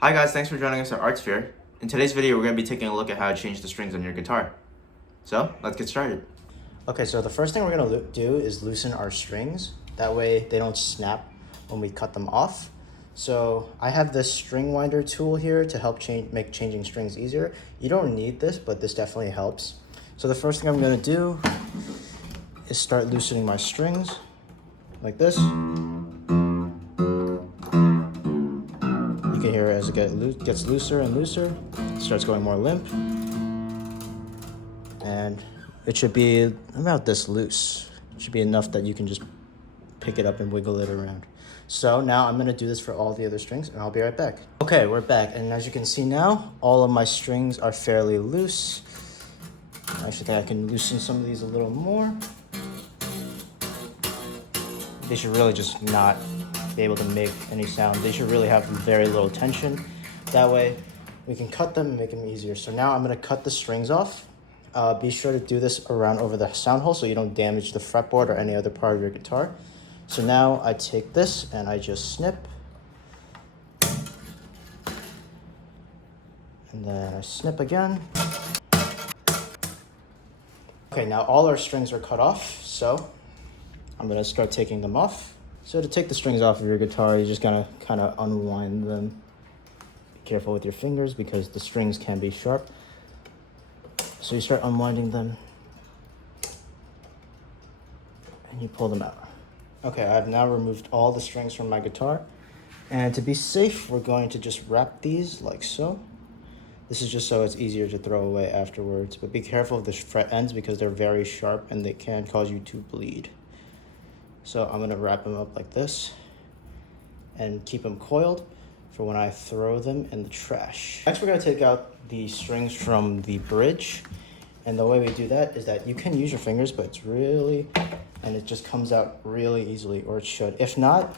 Hi guys, thanks for joining us at Arts Fair. In today's video, we're going to be taking a look at how to change the strings on your guitar. So, let's get started. Okay, so the first thing we're gonna do is loosen our strings. That way they don't snap when we cut them off. So I have this string winder tool here to help make changing strings easier. You don't need this, but this definitely helps. So the first thing I'm gonna do is start loosening my strings like this. You can hear it as it gets looser and looser. It starts going more limp. And it should be about this loose. It should be enough that you can just pick it up and wiggle it around. So now I'm gonna do this for all the other strings and I'll be right back. Okay, we're back. And as you can see now, all of my strings are fairly loose. I actually think I can loosen some of these a little more. They should really just not be able to make any sound. They should really have very little tension. That way we can cut them and make them easier. So now I'm gonna cut the strings off. Be sure to do this around over the sound hole so you don't damage the fretboard or any other part of your guitar. So now I take this and I just snip. And then I snip again. Okay, now all our strings are cut off, so I'm gonna start taking them off. So to take the strings off of your guitar, you're just gonna kind of unwind them. Be careful with your fingers because the strings can be sharp. So you start unwinding them and you pull them out. Okay, I've now removed all the strings from my guitar. And to be safe, we're going to just wrap these like so. This is just so it's easier to throw away afterwards, but be careful of the fret ends because they're very sharp and they can cause you to bleed. So I'm gonna wrap them up like this and keep them coiled for when I throw them in the trash. Next, we're gonna take out the strings from the bridge. And the way we do that is that you can use your fingers, but it just comes out really easily, or it should. If not,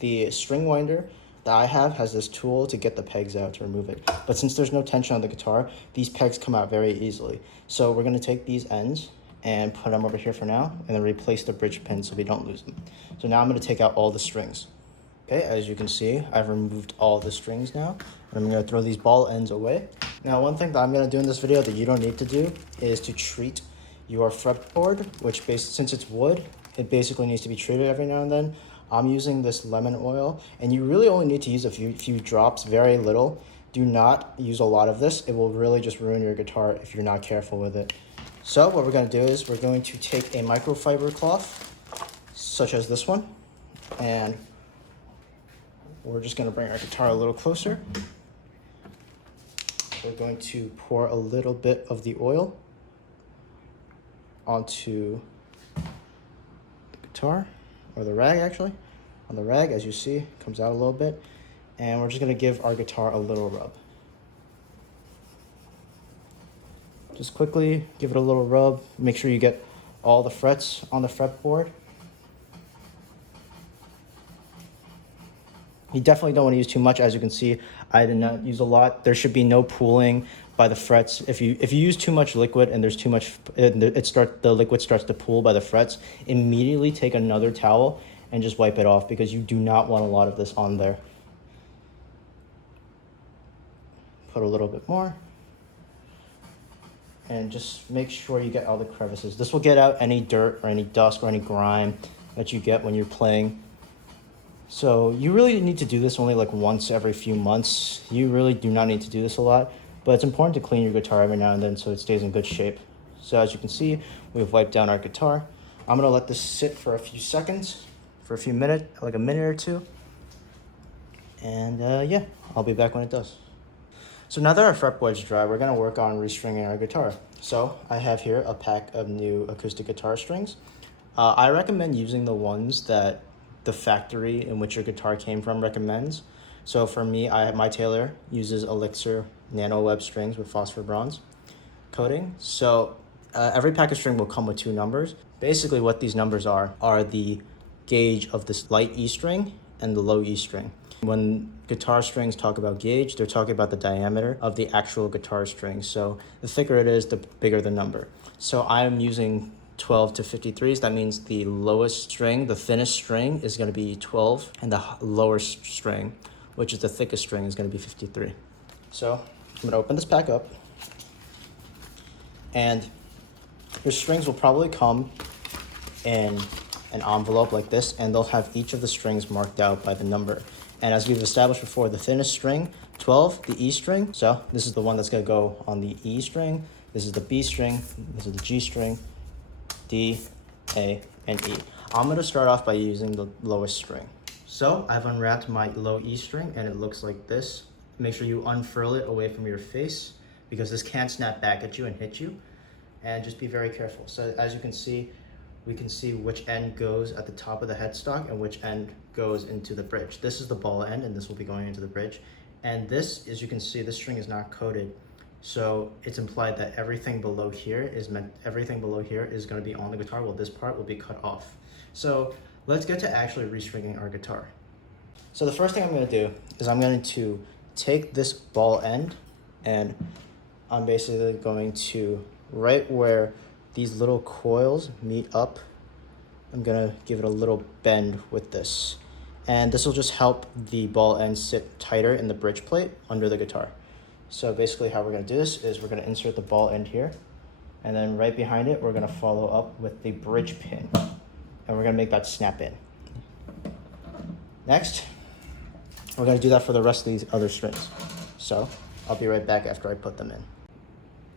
the string winder that I have has this tool to get the pegs out to remove it. But since there's no tension on the guitar, these pegs come out very easily. So we're gonna take these ends and put them over here for now, and then replace the bridge pin so we don't lose them. So now I'm gonna take out all the strings. Okay, as you can see, I've removed all the strings now, and I'm gonna throw these ball ends away. Now, one thing that I'm gonna do in this video that you don't need to do is to treat your fretboard, since it's wood, it basically needs to be treated every now and then. I'm using this lemon oil, and you really only need to use a few drops, very little. Do not use a lot of this. It will really just ruin your guitar if you're not careful with it. So what we're gonna do is we're going to take a microfiber cloth, such as this one, and we're just gonna bring our guitar a little closer. We're going to pour a little bit of the oil onto the guitar, or the rag actually. On the rag, as you see, it comes out a little bit. And we're just gonna give our guitar a little rub. Just quickly give it a little rub. Make sure you get all the frets on the fretboard. You definitely don't want to use too much. As you can see, I did not use a lot. There should be no pooling by the frets. If you use too much liquid and there's too much, the liquid starts to pool by the frets, immediately take another towel and just wipe it off because you do not want a lot of this on there. Put a little bit more. And just make sure you get all the crevices. This will get out any dirt or any dust or any grime that you get when you're playing. So you really need to do this only like once every few months. You really do not need to do this a lot, but it's important to clean your guitar every now and then so it stays in good shape. So as you can see, we've wiped down our guitar. I'm gonna let this sit for a few seconds, for a few minutes, like a minute or two. And yeah, I'll be back when it does. So now that our fretboard's dry, we're gonna work on restringing our guitar. So I have here a pack of new acoustic guitar strings. I recommend using the ones that the factory in which your guitar came from recommends. So for me, my tailor uses Elixir Nano Web strings with phosphor bronze coating. So every pack of string will come with two numbers. Basically what these numbers are the gauge of this light E string and the low E string. When guitar strings talk about gauge, they're talking about the diameter of the actual guitar string. So the thicker it is, the bigger the number. So I'm using 12 to 53s. That means the lowest string, the thinnest string is going to be 12, and the lower string which is the thickest string, is going to be 53. So I'm going to open this pack up, and your strings will probably come in an envelope like this, and they'll have each of the strings marked out by the number. And as we've established before, the thinnest string, 12, the E string. So this is the one that's going to go on the E string. This is the B string. This is the G string, D, A, and E. I'm going to start off by using the lowest string. So I've unwrapped my low E string, and it looks like this. Make sure you unfurl it away from your face, because this can snap back at you and hit you. And just be very careful. So as you can see, we can see which end goes at the top of the headstock and which end goes into the bridge. This is the ball end, and this will be going into the bridge. And this, as you can see, this string is not coated. So it's implied that everything below here is going to be on the guitar, while this part will be cut off. So let's get to actually restringing our guitar. So the first thing I'm going to do is I'm going to take this ball end, and I'm basically going to, right where these little coils meet up, I'm gonna give it a little bend with this. And this will just help the ball end sit tighter in the bridge plate under the guitar. So basically how we're gonna do this is we're gonna insert the ball end here, and then right behind it, we're gonna follow up with the bridge pin, and we're gonna make that snap in. Next, we're gonna do that for the rest of these other strings. So I'll be right back after I put them in.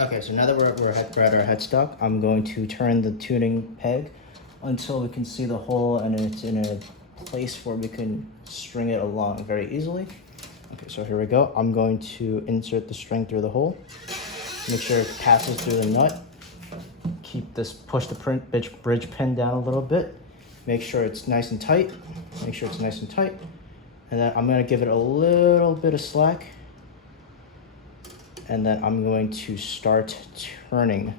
Okay, so now that we're at our headstock, I'm going to turn the tuning peg until we can see the hole and it's in a place where we can string it along very easily. Okay, so here we go. I'm going to insert the string through the hole. Make sure it passes through the nut. Push the bridge pin down a little bit. Make sure it's nice and tight. And then I'm gonna give it a little bit of slack. And then I'm going to start turning.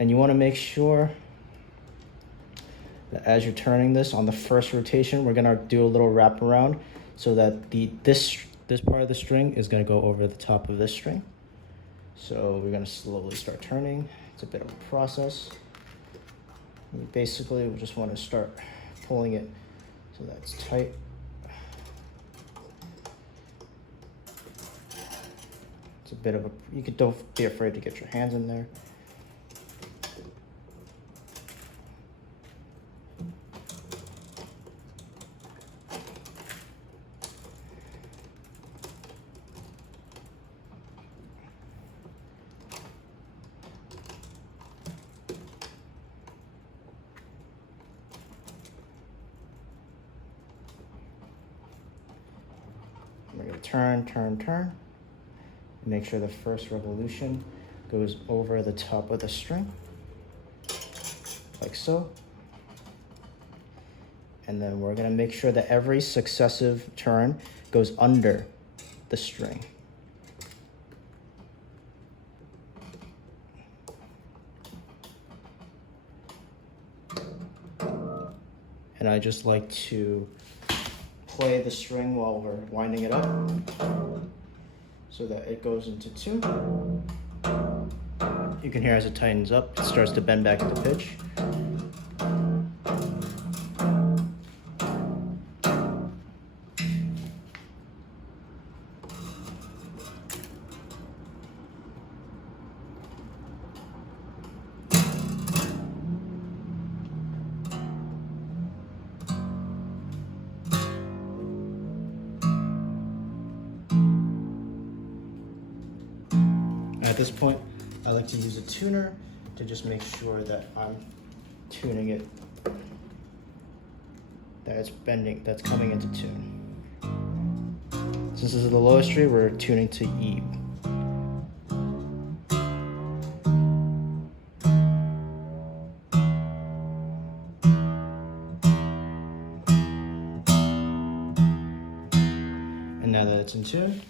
And you want to make sure that as you're turning this on the first rotation, we're going to do a little wrap around so that this part of the string is going to go over the top of this string. So we're going to slowly start turning. It's a bit of a process. Basically, we just want to start pulling it so that it's tight. It's a bit of a, don't be afraid to get your hands in there. We're gonna turn. Make sure the first revolution goes over the top of the string, like so. And then we're gonna make sure that every successive turn goes under the string. And I just like to play the string while we're winding it up, so that it goes into tune. You can hear as it tightens up, it starts to bend back into pitch. At this point, I like to use a tuner to just make sure that I'm tuning it, that it's bending, that's coming into tune. Since this is the lowest string, we're tuning to E. And now that it's in tune,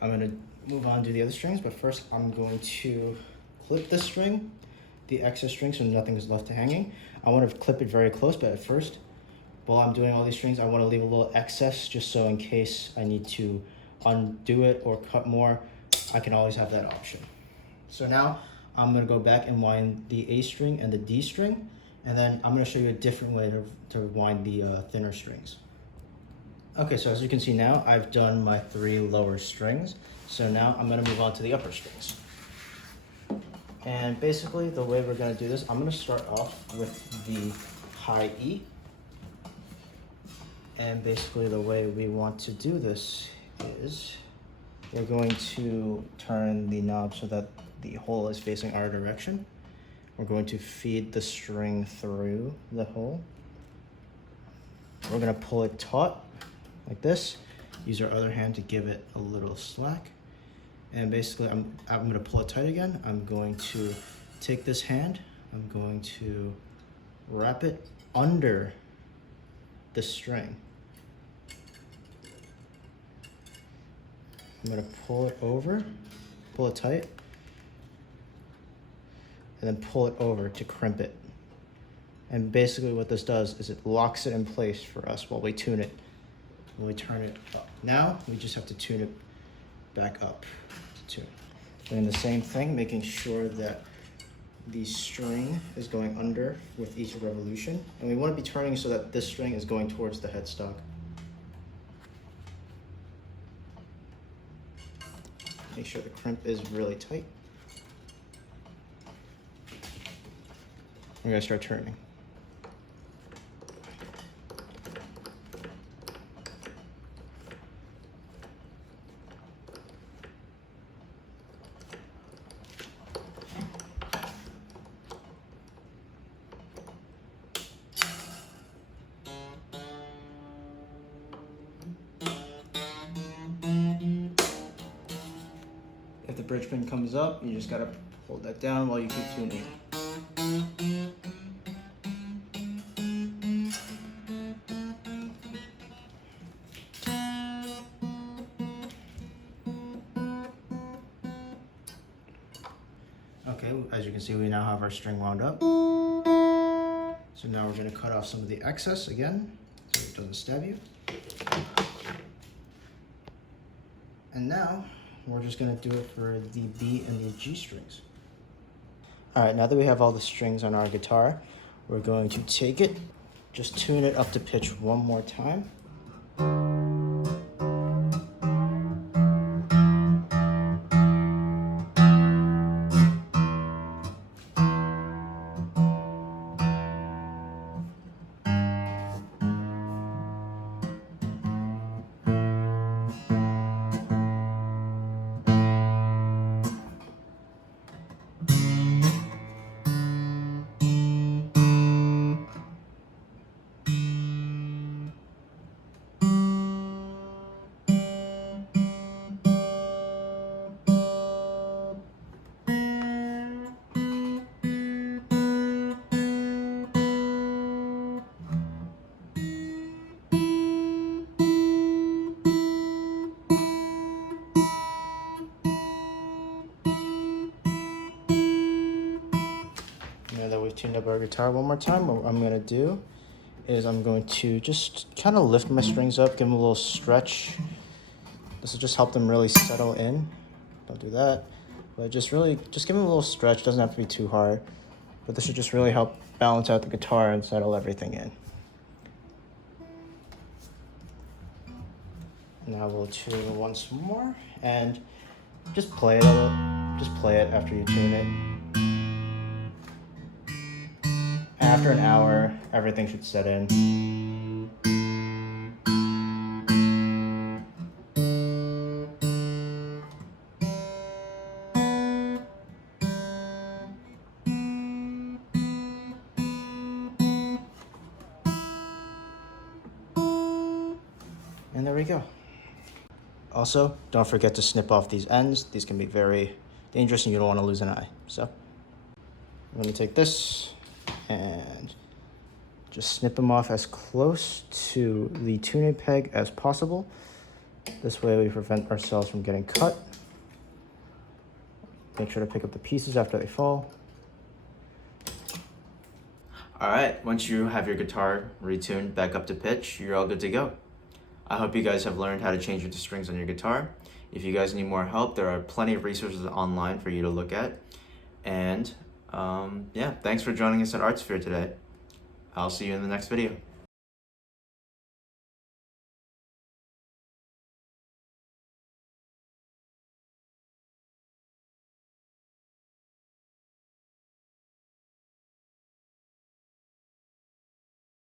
I'm gonna move on to the other strings, but first I'm going to clip this string, the excess string, so nothing is left hanging. I want to clip it very close, but at first, while I'm doing all these strings, I want to leave a little excess just so in case I need to undo it or cut more, I can always have that option. So now I'm going to go back and wind the A string and the D string, and then I'm going to show you a different way to wind the thinner strings. Okay, so as you can see now, I've done my 3 lower strings. So now I'm gonna move on to the upper strings. And basically the way we're gonna do this, I'm gonna start off with the high E. And basically the way we want to do this is we're going to turn the knob so that the hole is facing our direction. We're going to feed the string through the hole. We're gonna pull it taut like this. Use our other hand to give it a little slack. And basically I'm gonna pull it tight again. I'm going to take this hand, I'm going to wrap it under the string. I'm gonna pull it over, pull it tight, and then pull it over to crimp it. And basically what this does is it locks it in place for us while we tune it, when we turn it up. Now we just have to tune it back up to tune. Doing the same thing, making sure that the string is going under with each revolution. And we want to be turning so that this string is going towards the headstock. Make sure the crimp is really tight. We're gonna start turning. If the bridge pin comes up, you just gotta hold that down while you keep tuning. Okay, as you can see, we now have our string wound up. So now we're gonna cut off some of the excess again, so it doesn't stab you. And now, we're just gonna do it for the B and the G strings. All right, now that we have all the strings on our guitar, we're going to take it, just tune it up to pitch one more time. Now that we've tuned up our guitar one more time, what I'm gonna do is I'm going to just kind of lift my strings up, give them a little stretch. This will just help them really settle in. Don't do that, but just give them a little stretch. Doesn't have to be too hard, but this should just really help balance out the guitar and settle everything in. Now we'll tune once more and just play it a little. Just play it after you tune it. After an hour, everything should set in. And there we go. Also, don't forget to snip off these ends. These can be very dangerous and you don't want to lose an eye. So, I'm going to take this and just snip them off as close to the tuning peg as possible. This way we prevent ourselves from getting cut. Make sure to pick up the pieces after they fall. All right, once you have your guitar retuned back up to pitch, you're all good to go. I hope you guys have learned how to change the strings on your guitar. If you guys need more help, there are plenty of resources online for you to look at. And yeah, thanks for joining us at ArtSphere today. I'll see you in the next video.